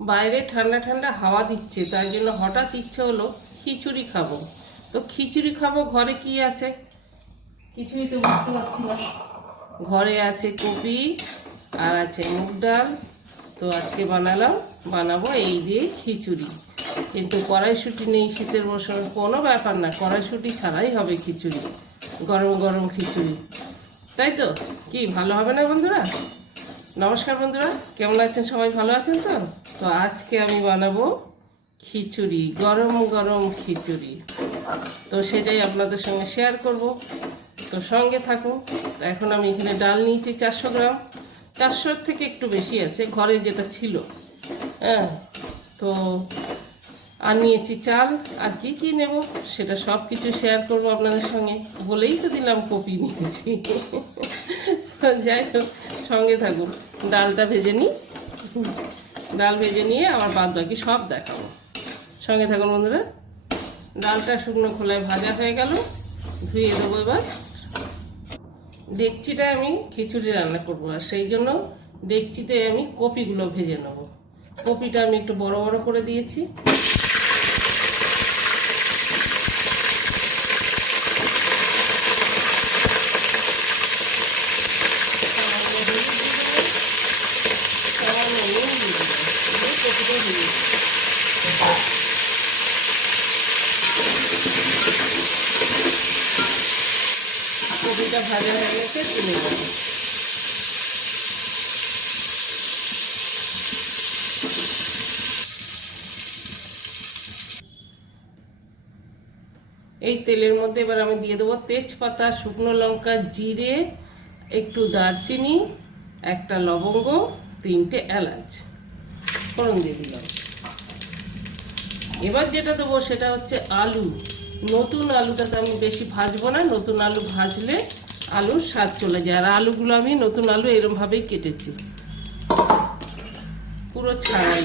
বাইরে ঠান্ডা ঠান্ডা হাওয়া দিচ্ছে, তাই জন্য হঠাৎ ইচ্ছে হলো খিচুড়ি খাবো। তো খিচুড়ি খাবো, ঘরে কি আছে কিছুই তো বুঝতে পারছি না। ঘরে আছে কপি আর আছে মুগ ডাল। তো আজকে বানাবো এই দিয়ে খিচুড়ি। কিন্তু কড়াইশুঁটি নেই, শীতের মৌসুমে কোনো ব্যাপার না, কড়াইশুঁটি ছাড়াই হবে খিচুড়ি, গরম গরম খিচুড়ি। তাই তো, কি ভালো হবে না বন্ধুরা? নমস্কার বন্ধুরা, কেমন আছেন সবাই? ভালো আছেন তো? তো আজকে আমি বানাবো খিচুড়ি, গরম গরম খিচুড়ি। তো সেটাই আপনাদের সঙ্গে শেয়ার করব, তো সঙ্গে থাকুন। এখন আমি এখানে ডাল নিয়েছি 400 গ্রাম, 400 থেকে একটু বেশি আছে, ঘরে যেটা ছিল। হ্যাঁ, তো আর নিয়েছি চাল, আর কি কি নেব সেটা সব কিছু শেয়ার করব আপনাদের সঙ্গে। বলেই তো দিলাম কপি নিয়েছি। তো যাই হোক, সঙ্গে থাকুন। ডালটা ভেজে নিই, ডাল ভেজে নিয়ে আমার বাদ বাকি সব দেখাবো। সঙ্গে থাকুন বন্ধুরা। ডালটা শুকনো খোলায় ভাজা হয়ে গেল, ধুয়ে দেবো। এবার ডেকচিটা আমি খিচুড়ি রান্না করবো, আর সেই জন্য ডেকচিতে আমি কপিগুলো ভেজে নেব। কপিটা আমি একটু বড় বড় করে দিয়েছি। কপিটা ভাজা হয়ে গেছে, তুলে নেব। এই তেলের মধ্যে এবার আমি দিয়ে দেবো তেজপাতা, শুকনো লঙ্কা, জিরে, একটু দারচিনি, একটা লবঙ্গ, 3টে এলাচ ফোড়ন দিয়ে দিলাম। এবার যেটা দেবো সেটা হচ্ছে আলু। নতুন আলুটাতে আমি বেশি ভাজবো না, নতুন আলু ভাজলে আলুর স্বাদ চলে যায়। আর আলুগুলো আমি নতুন আলু এরমভাবেই কেটেছি, পুরো ছাড়াই।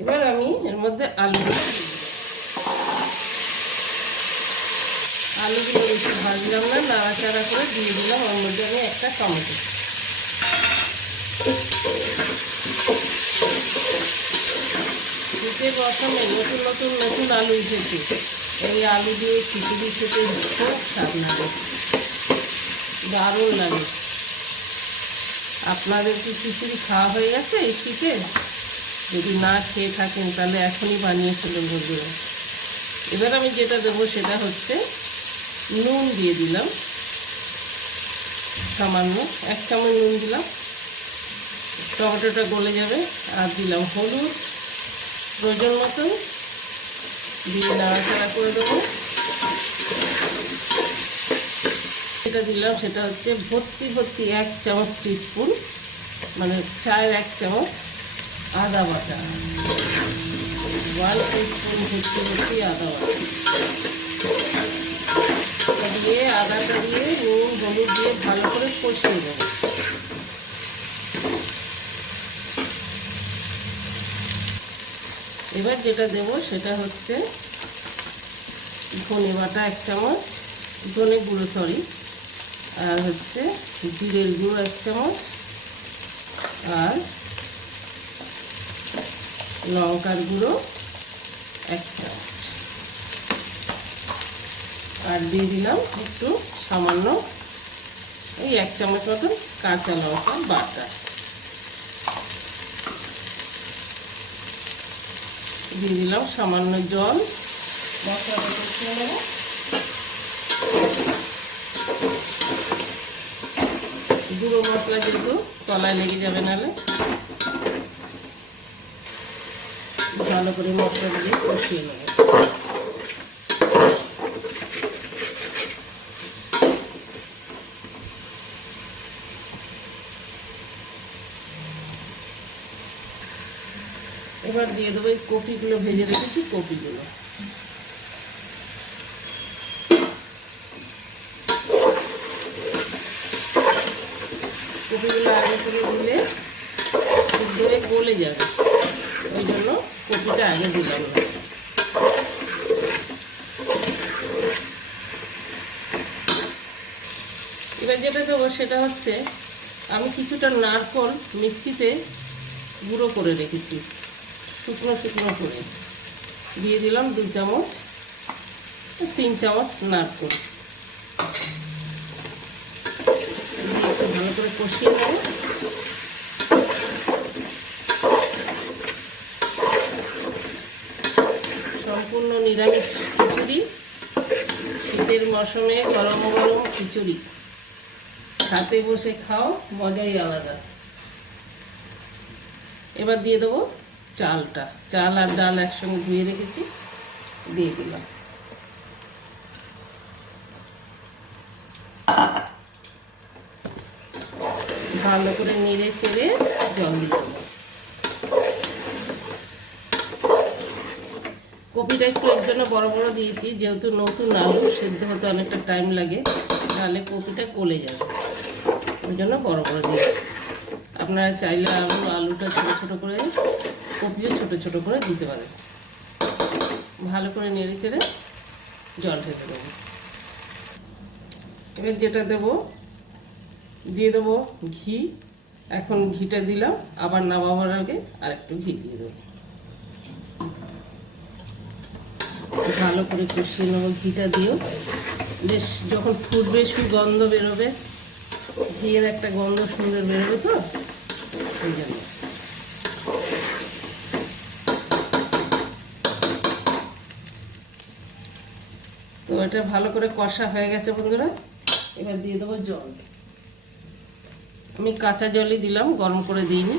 এবার আমি এর মধ্যে আলুগুলো বেশি ভাজলাম না, নাড়াচাড়া করে দিয়ে দিলাম। ওর মধ্যে আমি একটা টমেটো। শীতের মৌসুমে নতুন আলু উঠেছে, এই আলু দিয়ে খিচুড়ি খেতে খুব স্বাদ লাগে, দারুণ লাগে। আপনাদের কি খিচুড়ি খাওয়া হয়ে গেছে এই শীতে? যদি না খেয়ে থাকেন তাহলে এখনই বানিয়ে ফেলুন বন্ধুরা। এবার আমি যেটা দেবো সেটা হচ্ছে নুন দিয়ে দিলাম, সামান্য 1 চামচ নুন দিলাম। টমেটোটা গলে যাবে। আর দিলাম হলুদ প্রয়োজন মতন, দিয়ে নাড়াচাড়া করে দেবো। যেটা দিলাম সেটা হচ্ছে ভর্তি 1 চামচ টিস্পুন, মানে চায়ের 1 চামচ আদা বাটা, 1 টিস্পুন ভর্তি আদা বাটা দিয়ে, আদাটা দিয়ে নুন হলুদ দিয়ে ভালো করে কষিয়ে দেবো। এবার যেটা দেবো সেটা হচ্ছে ধনে বাটা 1 চামচ, ধনে গুঁড়ো সরি, আর হচ্ছে জিরের গুঁড়ো 1 চামচ, আর লঙ্কার গুঁড়ো 1 চামচ, আর দিয়ে দিলাম একটু সামান্য এই 1 চামচ মতন কাঁচা লঙ্কা বাটা। দিয়ে দিলাম সামান্য জল। মশলাটা কষিয়ে নেব। গুঁড়ো মশলা যেহেতু তলায় লেগে যাবে, নাহলে ভালো করে মশলাটা দিয়ে কষিয়ে নেব। এবার দিয়ে দেবো এই কপিগুলো, ভেজে রেখেছি কপিগুলো। কপিগুলো আগে থেকে দিলে সিদ্ধ হয়ে গলে যাবে, ওই জন্য কপিটা আগে দিলাম না। যেটা দেবো সেটা হচ্ছে, আমি কিছুটা নারকোল মিক্সিতে গুঁড়ো করে রেখেছি, শুকনো শুকনো করে দিয়ে দিলাম 2 চামচ, 3 চামচ নারকোল দিয়ে ভালো করে কষিয়ে নেব। সম্পূর্ণ নিরামিষ খিচুড়ি, শীতের মৌসুমে গরম গরম খিচুড়ি, হাতে বসে খাও, মজাই আলাদা। এবার দিয়ে দেবো চালটা, চাল আর ডাল একসঙ্গে ধুয়ে রেখেছি, দিয়ে দিলাম। ভালো করে নেড়ে চেড়ে জল দিয়ে দেবো। কপিটা একটু এর জন্য বড় বড় দিয়েছি, যেহেতু নতুন আলু, সেদ্ধ হতে অনেকটা টাইম লাগে, তাহলে কপিটা গলে যাবে, ওই জন্য বড় বড় দিয়েছি। আপনারা চাইলে আলুটা ছোটো ছোটো করে, কপিও ছোটো ছোটো করে দিতে পারেন। ভালো করে নেড়ে চেড়ে জল ঢেলে দেবো। এবার যেটা দেবো, দিয়ে দেবো ঘি। এখন ঘিটা দিলাম, আবার নামাবার আগে আর একটু ঘি দিয়ে দেবো। ভালো করে কষিয়ে নেবো ঘিটা দিয়েও। বেশ যখন ফুটবে সুগন্ধ বেরোবে, ঘিয়ের একটা গন্ধ সুন্দর বেরোবে, তো সেই জন্য। তো এটা ভালো করে কষা হয়ে গেছে বন্ধুরা। এবার দিয়ে দেবো জল। আমি কাঁচা জলই দিলাম, গরম করে দিইনি।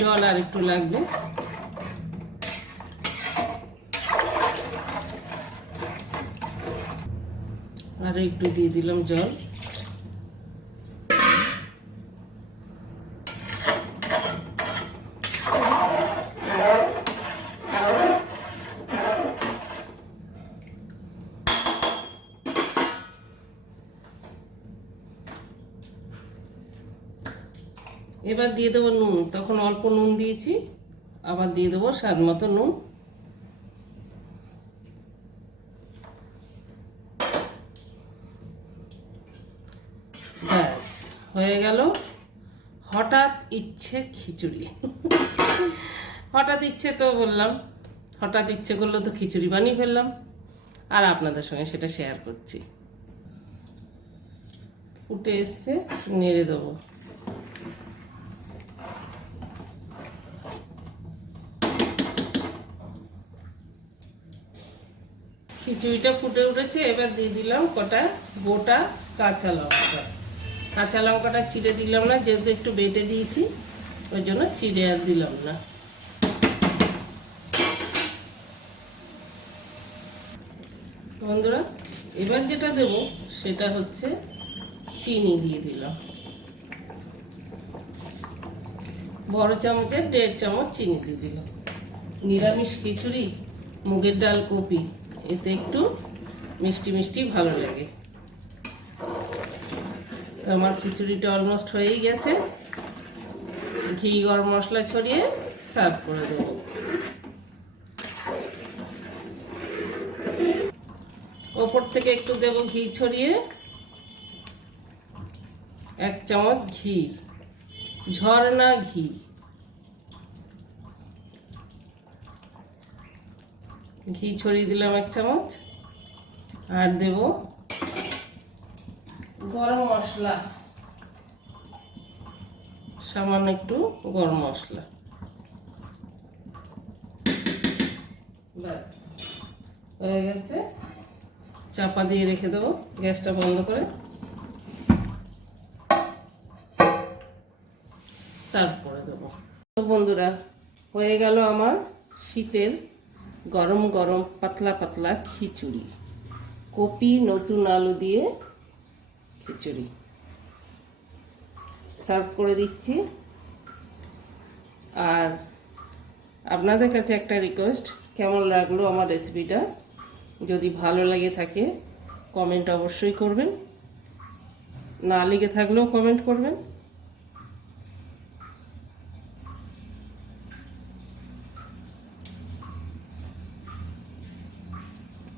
জল আর একটু লাগবে। আর একটু দিয়ে দিলাম জল। এবার দিয়ে দেবো নুন। তখন অল্প নুন দিয়েছি, আবার দিয়ে দেবো স্বাদ মতো নুন। ব্যাস হয়ে গেল হঠাৎ ইচ্ছে খিচুড়ি। হঠাৎ ইচ্ছে তো বললাম, হঠাৎ ইচ্ছে করলো তো খিচুড়ি বানিয়ে ফেললাম, আর আপনাদের সঙ্গে সেটা শেয়ার করছি। ফুটে এসছে, নেড়ে দেবো। খিচুড়িটা ফুটে উঠেছে, এবার দিয়ে দিলাম কটা গোটা কাঁচা লঙ্কা। কাঁচা লঙ্কাটা চিড়ে দিলাম না, যেহেতু একটু বেটে দিয়েছি, ওই জন্য চিড়ে আর দিলাম না। বন্ধুরা, এবার যেটা দেব সেটা হচ্ছে চিনি দিয়ে দিলাম। বড় চামচের 1.5 চামচ চিনি দিয়ে দিলাম। নিরামিষ খিচুড়ি, মুগের ডাল, কপি, এতে একটু মিষ্টি মিষ্টি ভালো লাগে। তো আমার খিচুড়িটা অলমোস্ট হয়েই গেছে। ঘি গরম মশলা ছড়িয়ে সার্ভ করে দেব। ওপর থেকে একটু দেব ঘি ছড়িয়ে, 1 চামচ ঘি, ঝর্ণা ঘি। ঘি ছড়িয়ে দিলাম 1 চামচ। আর দেব গরম মশলা, সামান্য একটু গরম মশলা। ব্যাস হয়ে গেছে। চাপা দিয়ে রেখে দেবো, গ্যাসটা বন্ধ করে। সার্ভ করে দেবো। তো বন্ধুরা, হয়ে গেল আমার শীতের গরম গরম পাতলা পাতলা খিচুড়ি, কপি নতুন আলু দিয়ে খিচুড়ি। সার্ভ করে দিচ্ছি। আর আপনাদের কাছে একটা রিকোয়েস্ট, কেমন লাগলো আমার রেসিপিটা? যদি ভালো লাগে থাকে কমেন্ট অবশ্যই করবেন, না লেগে থাকলেও কমেন্ট করবেন।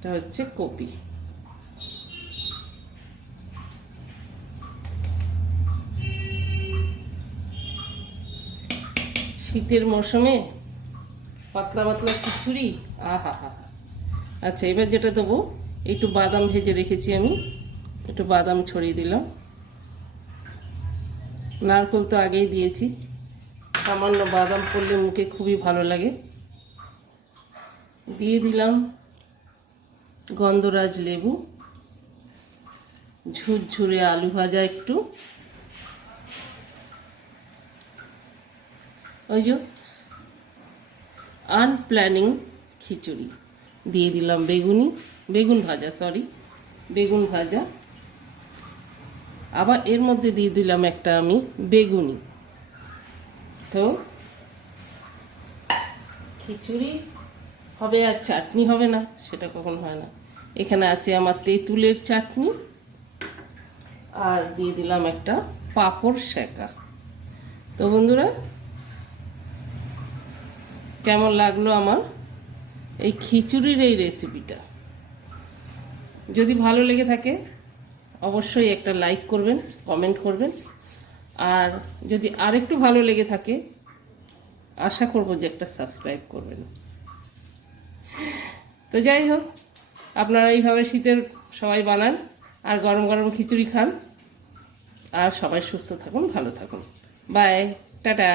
এটা হচ্ছে কপি। শীতের মৌসুমে পাতলা পাতলা খিচুড়ি, আহা হা। আচ্ছা, এবার যেটা দেবো, একটু বাদাম ভেজে রেখেছি আমি, একটু বাদাম ছড়িয়ে দিলাম। নারকেল তো আগেই দিয়েছি, সামান্য বাদাম পড়লে মুখে খুবই ভালো লাগে। দিয়ে দিলাম গন্ধরাজ লেবু, ঝুরঝুরে আলু ভাজা একটু, ওই যে আনপ্ল্যানিং খিচুড়ি। দিয়ে দিলাম বেগুন ভাজা, বেগুন ভাজা। আবার এর মধ্যে দিয়ে দিলাম একটা আমি বেগুনি। তো খিচুড়ি হবে আর চাটনি হবে না, সেটা কখন হয় না। এখানে আছে আমার তেঁতুলের চাটনি, আর দিয়ে দিলাম একটা পাঁপড় সেঁকা। তো বন্ধুরা, কেমন লাগলো আমার এই খিচুড়ির এই রেসিপিটা? যদি ভালো লেগে থাকে অবশ্যই একটা লাইক করবেন, কমেন্ট করবেন। আর যদি আরেকটু ভালো লেগে থাকে আশা করব যে একটা সাবস্ক্রাইব করবেন। তো যাই হোক, আপনারা এইভাবে শীতের সবাই বানান আর গরম গরম খিচুড়ি খান। আর সবাই সুস্থ থাকুন, ভালো থাকুন। Bye, tata.